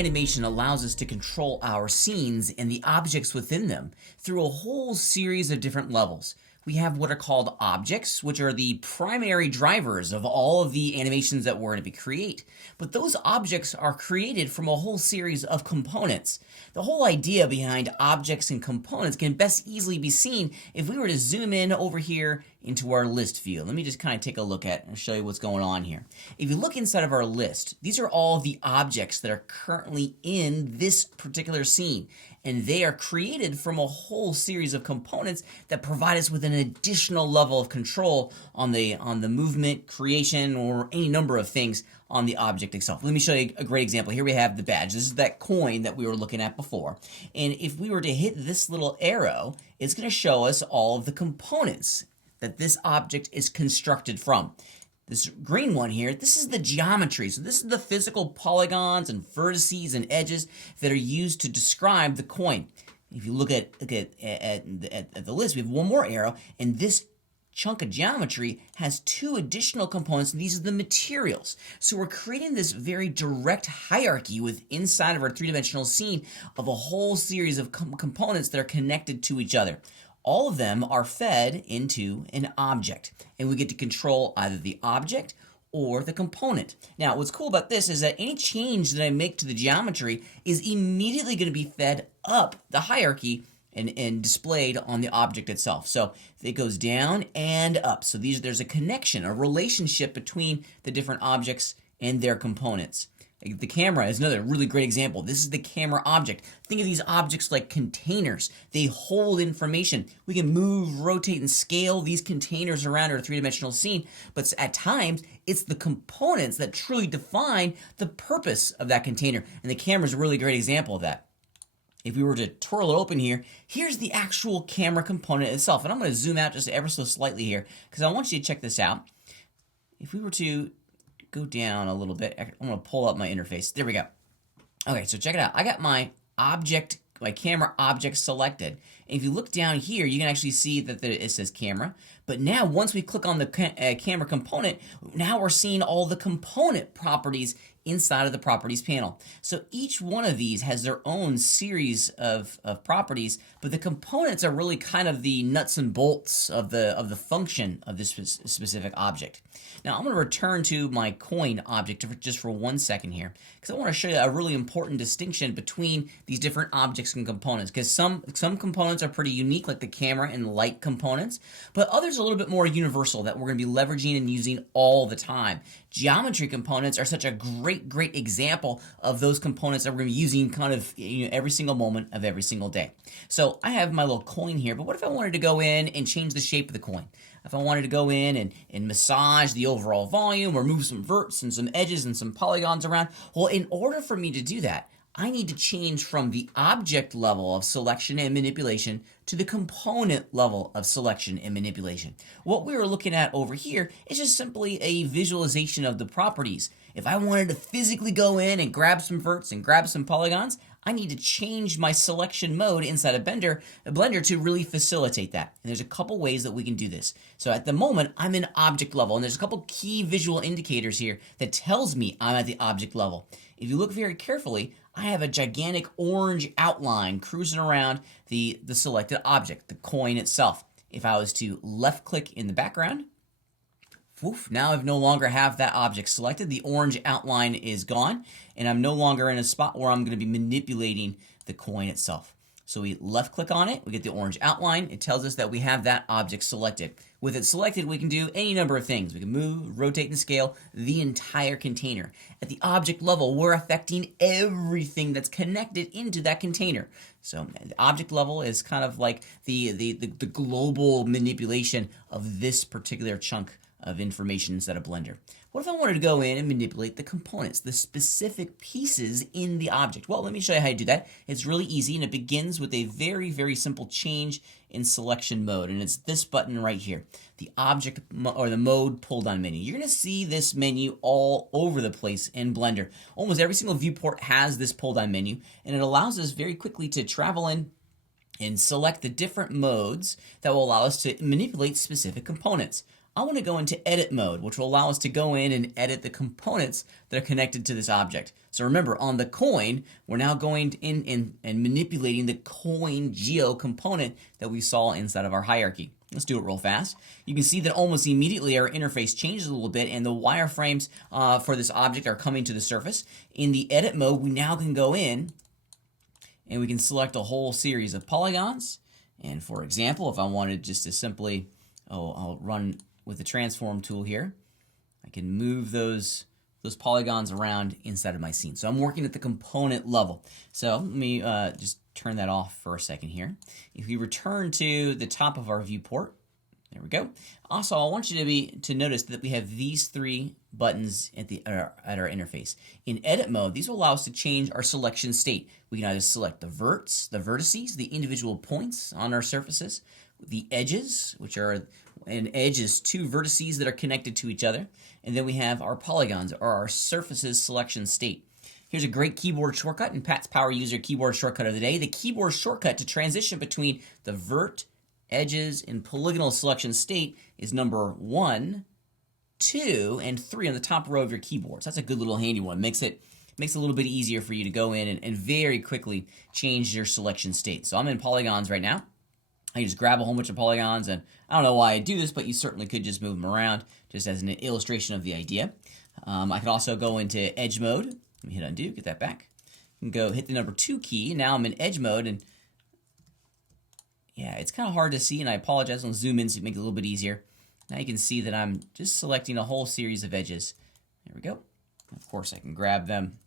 animation allows us to control our scenes and the objects within them through a whole series of different levels. We have what are called objects, which are the primary drivers of all of the animations that we're going to create. But those objects are created from a whole series of components. The whole idea behind objects and components can best easily be seen if we were to zoom in over here into our list view. Let me just kind of take a look at and show you what's going on here. If you look inside of our list, these are all the objects that are currently in this particular scene. And they are created from a whole series of components that provide us with an additional level of control on the movement, creation, or any number of things on the object itself. Let me show you a great example. Here we have the badge. This is that coin that we were looking at before. And if we were to hit this little arrow, it's going to show us all of the components that this object is constructed from. This green one here, this is the geometry. So this is the physical polygons and vertices and edges that are used to describe the coin. If you look at the list, we have one more arrow, and this chunk of geometry has two additional components, and these are the materials. So we're creating this very direct hierarchy inside of our three-dimensional scene of a whole series of components that are connected to each other. All of them are fed into an object, and we get to control either the object or the component. Now, what's cool about this is that any change that I make to the geometry is immediately going to be fed up the hierarchy and displayed on the object itself. So it goes down and up. So there's a connection, a relationship between the different objects and their components. The camera is another really great example. This is the camera object. Think of these objects like containers. They hold information. We can move, rotate, and scale these containers around our three-dimensional scene, but at times, it's the components that truly define the purpose of that container, and the camera is a really great example of that. If we were to twirl it open here, here's the actual camera component itself, and I'm going to zoom out just ever so slightly here, because I want you to check this out. If we were to go down a little bit, I'm going to pull up my interface. There we go. Okay, so check it out. I got my camera object selected. And if you look down here, you can actually see that it says camera. But now, once we click on the camera component, now we're seeing all the component properties inside of the properties panel. So each one of these has their own series of properties, but the components are really kind of the nuts and bolts of the function of this specific object. Now I'm going to return to my coin object just for 1 second here, because I want to show you a really important distinction between these different objects and components, because some components are pretty unique, like the camera and light components, but others are a little bit more universal that we're going to be leveraging and using all the time. Geometry components are such a great example of those components that we're going to be using kind of every single moment of every single day. So I have my little coin here, but what if I wanted to go in and change the shape of the coin? If I wanted to go in and massage the overall volume or move some verts and some edges and some polygons around, well, in order for me to do that, I need to change from the object level of selection and manipulation to the component level of selection and manipulation. What we were looking at over here is just simply a visualization of the properties. If I wanted to physically go in and grab some verts and grab some polygons, I need to change my selection mode inside of Blender to really facilitate that. And there's a couple ways that we can do this. So at the moment, I'm in object level, and there's a couple key visual indicators here that tells me I'm at the object level. If you look very carefully, I have a gigantic orange outline cruising around the selected object, the coin itself. If I was to left click in the background, now I no longer have that object selected. The orange outline is gone, and I'm no longer in a spot where I'm going to be manipulating the coin itself. So we left click on it, we get the orange outline. It tells us that we have that object selected. With it selected, we can do any number of things. We can move, rotate, and scale the entire container. At the object level, we're affecting everything that's connected into that container. So the object level is kind of like the global manipulation of this particular chunk of information inside of Blender. What if I wanted to go in and manipulate the components, the specific pieces in the object? Well, let me show you how to do that. It's really easy, and it begins with a very simple change in selection mode, and it's this button right here, the object or the mode pull down menu. You're going to see this menu all over the place in Blender. Almost every single viewport has this pull down menu, and it allows us very quickly to travel in and select the different modes that will allow us to manipulate specific components. I want to go into edit mode, which will allow us to go in and edit the components that are connected to this object. So remember, on the coin, we're now going in and manipulating the coin geo component that we saw inside of our hierarchy. Let's do it real fast. You can see that almost immediately our interface changes a little bit and the wireframes for this object are coming to the surface. In the edit mode, we now can go in and we can select a whole series of polygons. And for example, if I wanted just to simply, I'll run with the transform tool here, I can move those polygons around inside of my scene. So I'm working at the component level. So let me just turn that off for a second here. If we return to the top of our viewport, there we go. Also, I want you to notice that we have these three buttons at our interface. In edit mode, these will allow us to change our selection state. We can either select the vertices, the individual points on our surfaces, the edges, which are an edge is two vertices that are connected to each other, and then we have our polygons or our surfaces selection state. Here's a great keyboard shortcut in Pat's Power User keyboard shortcut of the day. The keyboard shortcut to transition between the vert, edges, and polygonal selection state is number 1, 2, and 3 on the top row of your keyboard. So that's a good little handy one. Makes it a little bit easier for you to go in and very quickly change your selection state. So I'm in polygons right now. I can just grab a whole bunch of polygons, and I don't know why I do this, but you certainly could just move them around just as an illustration of the idea. I can also go into edge mode. Let me hit undo, get that back. And go hit the number 2 key. Now I'm in edge mode, and yeah, it's kind of hard to see, and I apologize. I'll zoom in to make it a little bit easier. Now you can see that I'm just selecting a whole series of edges. There we go. Of course, I can grab them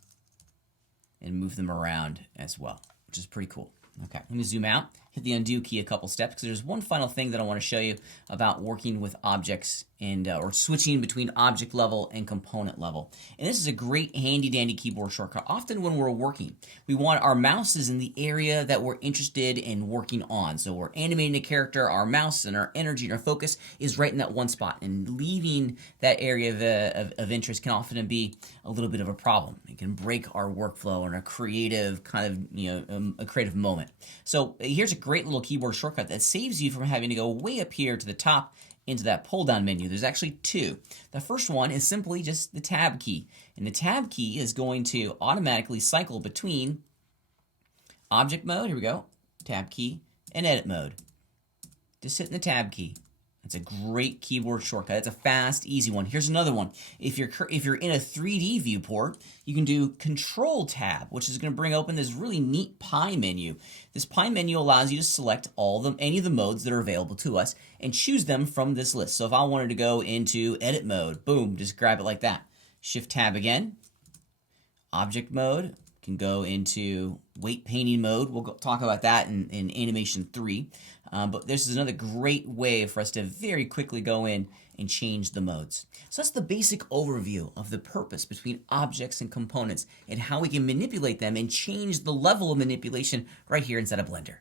and move them around as well, which is pretty cool. Okay, let me zoom out, hit the undo key a couple steps, because there's one final thing that I want to show you about working with objects and or switching between object level and component level. And this is a great handy dandy keyboard shortcut. Often when we're working, we want our mouse is in the area that we're interested in working on. So we're animating a character, our mouse and our energy and our focus is right in that one spot, and leaving that area of interest can often be a little bit of a problem. It can break our workflow and a creative kind of, a creative moment. So here's a great little keyboard shortcut that saves you from having to go way up here to the top into that pull-down menu. There's actually 2. The first one is simply just the tab key. And the tab key is going to automatically cycle between object mode, here we go, tab key, and edit mode. Just hit the tab key. It's a great keyboard shortcut. It's a fast, easy one. Here's another one. If you're in a 3D viewport, you can do Control Tab, which is going to bring open this really neat pie menu. This pie menu allows you to select any of the modes that are available to us and choose them from this list. So if I wanted to go into edit mode, boom, just grab it like that. Shift Tab again. Object mode, can go into weight painting mode. We'll talk about that in Animation 3. But this is another great way for us to very quickly go in and change the modes. So that's the basic overview of the purpose between objects and components and how we can manipulate them and change the level of manipulation right here inside of Blender.